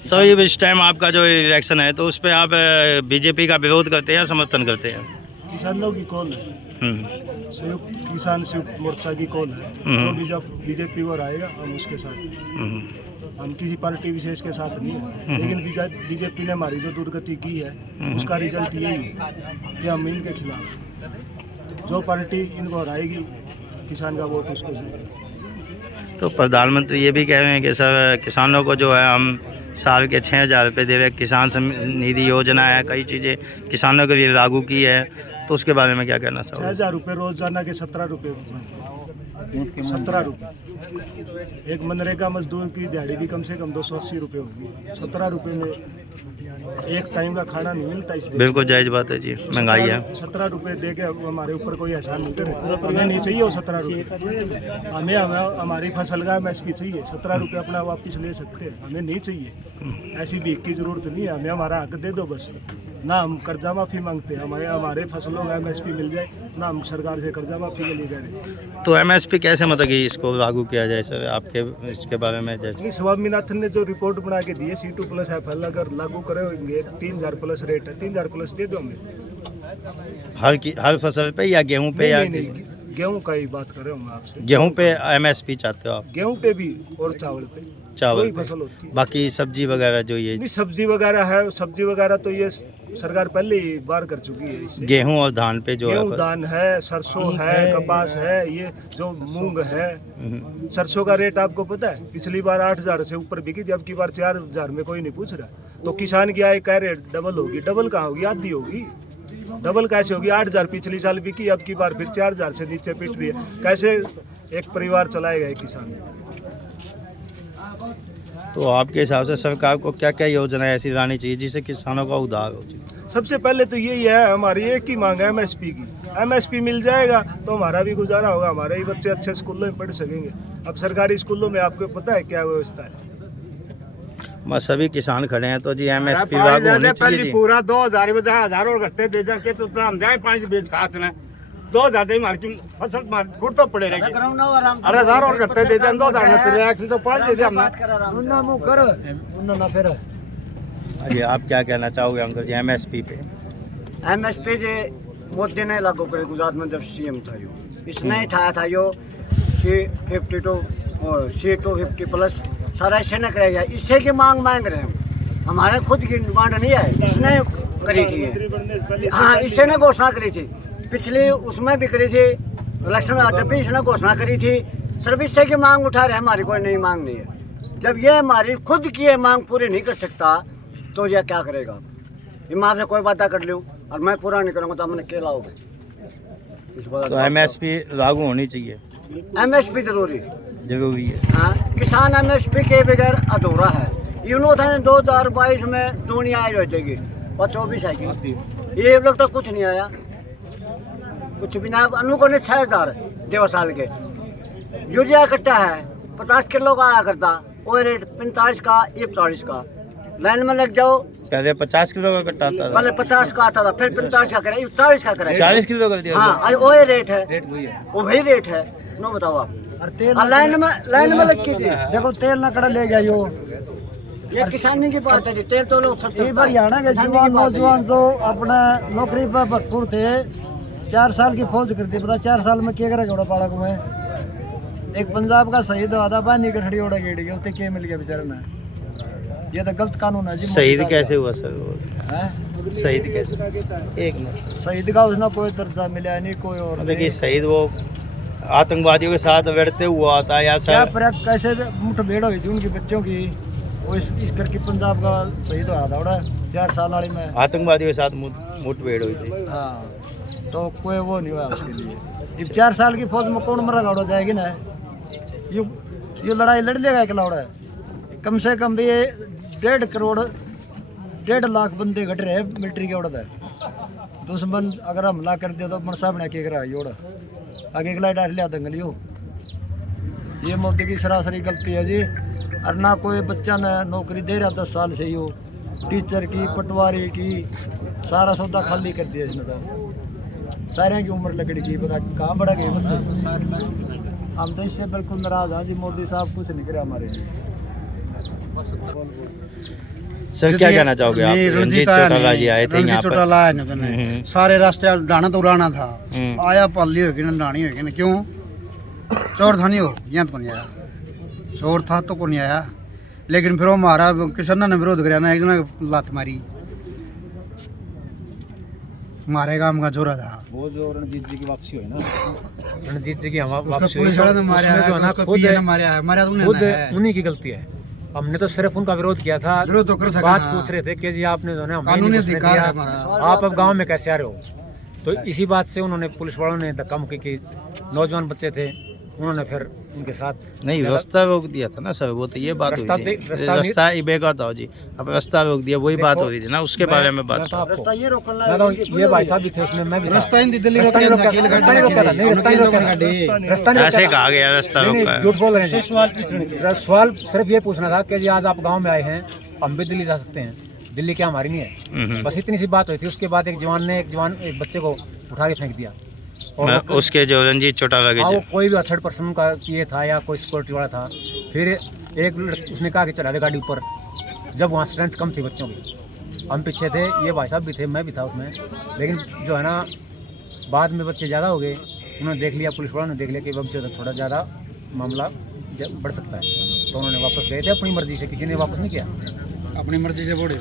Sir ये इस time आपका जो इलेक्शन है तो उस पर आप बीजेपी का विरोध करते हैं या समर्थन करते हैं? किसानों की कॉल है, संयुक्त किसान संयुक्त मोर्चा की कॉल है। जो बीजेपी को आएगा हम उसके साथ, हम किसी पार्टी विशेष के साथ नहीं है। लेकिन बीजेपी ने हमारी जो दुर्गति की है उसका रिजल्ट यही है कि हम इनके खिलाफ, जो पार्टी इनको हराएगी किसान का वोट उसको देगा। तो प्रधानमंत्री ये भी कह रहे हैं कि सर किसानों को जो है हम साल के 6,000 रुपये दे रहे, किसान निधि योजना है, कई चीज़ें किसानों के लिए लागू की है, तो उसके बारे में क्या कहना चाहोगे? 6,000 रुपये रोजाना के 17 रुपये बनते हैं, 17 रुपये। एक मनरेगा मजदूर की दिहाड़ी भी कम से कम 280 रुपये होगी। 17 रुपये में एक टाइम का खाना नहीं मिलता इस देश में। बिल्कुल जायज़ बात है जी, महंगाई है। 17 रुपये दे के हमारे ऊपर कोई एहसान नहीं करे, हमें नहीं चाहिए वो 17 रुपये। हमें हमारी फसल का MSP चाहिए। 17 रुपये अपना वापस ले सकते हैं, हमें नहीं चाहिए। ऐसी भीख की ज़रूरत नहीं है, हमें हमारा हक दे दो बस। ना हम कर्जा माफ़ी मांगते हैं, हमारे फसलों का MSP मिल जाए, ना हम सरकार से कर्जा माफ़ी के लिए कह रहे। तो MSP कैसे मतलब कि इसको लागू किया जाए सर, आपके इसके बारे में? जैसे स्वामीनाथन ने जो रिपोर्ट बना के दी है C2+FL अगर लागू करेंगे 3,000 प्लस रेट है, 3,000 प्लस दे दो हमें। हर फसल पे या गेहूं पे? या नहीं, गेहूं का ही बात कर रहा हूँ मैं आपसे। गेहूं पे MSP चाहते हो आप? गेहूं पे भी और चावल पे, चावल कोई पे। फसल होती है। बाकी सब्जी वगैरह जो ये नहीं, सब्जी वगैरह है, सब्जी वगैरह तो ये सरकार पहले ही बार कर चुकी है इससे। गेहूं और धान पे जो गेहूं है धान है, सरसों है, कपास है, ये जो मूंग है। सरसों का रेट आपको पता है, पिछली बार 8,000 से ऊपर बिकी थी, अब की बार 4,000 में कोई नहीं पूछ रहा। तो किसान की आय कह रहे डबल होगी, डबल कहाँ होगी, आधी होगी। डबल कैसे होगी? 8,000 पिछली साल बिकी, अब की बार फिर 4,000 से नीचे पिट रही है। कैसे एक परिवार चलाएगा एक किसान? तो आपके हिसाब से सरकार को क्या क्या योजना ऐसी लानी चाहिए जिससे किसानों का उद्धार हो? सबसे पहले तो यही है, हमारी एक ही मांग है MSP की। MSP मिल जाएगा तो हमारा भी गुजारा होगा, हमारे ही बच्चे अच्छे स्कूलों में पढ़ सकेंगे। अब सरकारी स्कूलों में आपको पता है क्या व्यवस्था है? बस सभी किसान खड़े हैं तो जी MSP लागू होनी चाहिए जी। पूरा 2,000 हजार और घटते दे जाके तो हम जाए 5 बेच खाते हैं। 2,000 दे मार की फसल मार गुड़ तो पड़े रहेगी। अरे 1,000 और घटते दे जाए 2,000 में फिर एक तो 5 दे दे हमने। उन्ना मुंह कर, उन्ना ना फिर। जी आप क्या कहना चाहोगे अंकल जी MSP पे? MSP जे मोदी ने लागू करे गुजरात में जब CM था यो, इसने उठाया था यो C250 प्लस सारा इसने करेगा। इससे की मांग रहे हैं, हमारे खुद की डिमांड नहीं है, इसने करी थी। हाँ, इससे ने घोषणा करी थी, पिछली उसमें भी करी थी, इलेक्शन आते भी इसने घोषणा करी थी। सिर्फ इससे की मांग उठा रहे, हमारी कोई नई मांग नहीं है। जब ये हमारी खुद की ये मांग पूरी नहीं कर सकता तो ये क्या करेगा? मैं आपसे कोई वादा कर लूँ और मैं पूरा नहीं करूँगा तो हमने क्या लाओगे? तो MSP लागू होनी चाहिए, MSP जरूरी है। हाँ, किसान MSP के बगैर अधूरा है। यूनो था 2022 में दुनिया आई हो जाएगी और 24 आएगी, ये लोग तो कुछ नहीं आया, कुछ भी ना। अनुकूल 6,000 2 साल के यूरिया कट्टा है 50 किलो का आया करता, वो रेट 45 का, ये 40 का। लाइन में लग जाओ, पहले 50 किलो का कट्टा आता था, पहले 50 का आता था, फिर 45 का करे, 40 का करे, 40 किलो कर दिया। हाँ, वो रेट है, वो वही रेट है। नो बताओ आप। लाइन में लग की थी, देखो तेल ना कड़ा ले गया यो। ये किसानी की बात है जी, तेल तो लोग सब हरियाणा के जवान नौजवान तो अपना नौकरी पर भरपूर थे, 4 साल की फौज कर दी। पता 4 साल में क्या करा घोड़ा पाड़ा को में। एक पंजाब का शहीद हुआ था, बानी गठड़ी ओड़ा गेड़ी गया, उसे क्या मिल गया बेचारे ने? ये तो गलत कानून है जी। शहीद कैसे हुआ सर? शहीद कैसे? एक मिनट, शहीद का उसने कोई दर्जा मिला नहीं, कोई और देखिए शहीद वो आतंकवादियों के साथ लड़ते हुआ आता है या क्या सर? कैसे मुठभेड़ हुई थी उनके बच्चों की, वो इस करके पंजाब का शहीद हुआ था उड़ा 4 साल वाली में। आतंकवादियों के साथ मुठभेड़ हुई थी। हाँ, तो कोई वो नहीं हुआ उसके लिए। इस 4 साल की फौज में कौन मरा उड़ा जाएगी ना? ये लड़ाई लड़ लेगा अकेला उड़ा? कम से कम भी 1.5 करोड़ 1.5 लाख बंदे घट रहे मिलिट्री के उड़ा। दुश्मन अगर हमला कर दिया तो मन सामने के करा योड़ा आगे गला डाल लिया दंगलियो। ये मोदी की सरासरी गलती है जी। और ना कोई बच्चा ने नौकरी दे रहा 10 साल से ही हो, टीचर की, पटवारी की, सारा सौदा खाली कर दिया इसने। तो सारे की उम्र लकड़ी की, पता कहाँ बढ़ा गए बच्चे। हम तो इससे बिल्कुल नाराज हैं जी, मोदी साहब कुछ नहीं करे हमारे लिए। सर क्या कहना चाहोगे आप? रंजीत चौटाला जी आए थे यहाँ पर। चौटाला आए ने उन्होंने सारे रास्ते डाना तो उड़ाना था, आया पाली होगी ना डानी होगी ना, क्यों चोर था नहीं हो, यहाँ तो नहीं आया, चोर था तो को नहीं आया, लेकिन फिर वो हमारा किसान ने विरोध कराया ना, एक दिन लात मारी, हमारे काम का चोरा था वो जो रणजीत जी की वापसी हुई ना, रणजीत जी की हम वापसी पुलिस वाले ने मारा है, उसको पीए ने मारा है, मारा तो उन्हें उन्हीं की गलती है। हमने तो सिर्फ उनका विरोध किया था, विरोध तो कर सका, बात पूछ रहे थे कि जी आपने जो है हमें कानूनी नहीं पूछने अधिकार दिया, है हमारा। आप अब गांव में कैसे आ रहे हो? तो इसी बात से उन्होंने पुलिस वालों ने धक्का मुक्की की, नौजवान बच्चे थे, उन्होंने फिर उनके साथ नहीं रास्ता रोक दिया था ना सर, वो तो ये बात हुई थी। रास्ता बेकार था जी, अब रास्ता रोक दिया, वही बात हो रही थी ना, उसके बारे में बात था। रास्ता ये रोकना मैं तो ये भाई साहब भी थे उसमें, मैं भी था। रास्ता ही दिल्ली रास्ता नहीं रोका था, रास्ता नहीं रोका था, नहीं रास्ता नहीं रोका था, रास्ता नहीं ऐसे रोका था। कहा गया रास्ता नहीं, रोका नहीं, है। झूठ बोल रहे हैं। सवाल सिर्फ ये पूछना था कि जी आज आप गांव में आए हैं, हम भी दिल्ली जा सकते हैं, दिल्ली क्या हमारी नहीं है, बस इतनी सी बात हुई थी। उसके बाद एक एक बच्चे को उठा के फेंक दिया, और उसके जो रंजीत चौटाला के हाँ, जो वो कोई भी थर्ड पर्सन का ये था या कोई सिक्योरिटी वाला था। फिर उसने कहा कि चला दे गाड़ी ऊपर, जब वहाँ स्ट्रेंथ कम थी बच्चों की, हम पीछे थे, ये भाई साहब भी थे, मैं भी था उसमें, लेकिन जो है ना बाद में बच्चे ज़्यादा हो गए, उन्होंने देख लिया, पुलिस वालों ने देख लिया कि बच्चे थोड़ा ज़्यादा मामला बढ़ सकता है, तो उन्होंने वापस गए थे अपनी मर्जी से, किसी ने वापस नहीं किया। अपनी मर्जी से बोले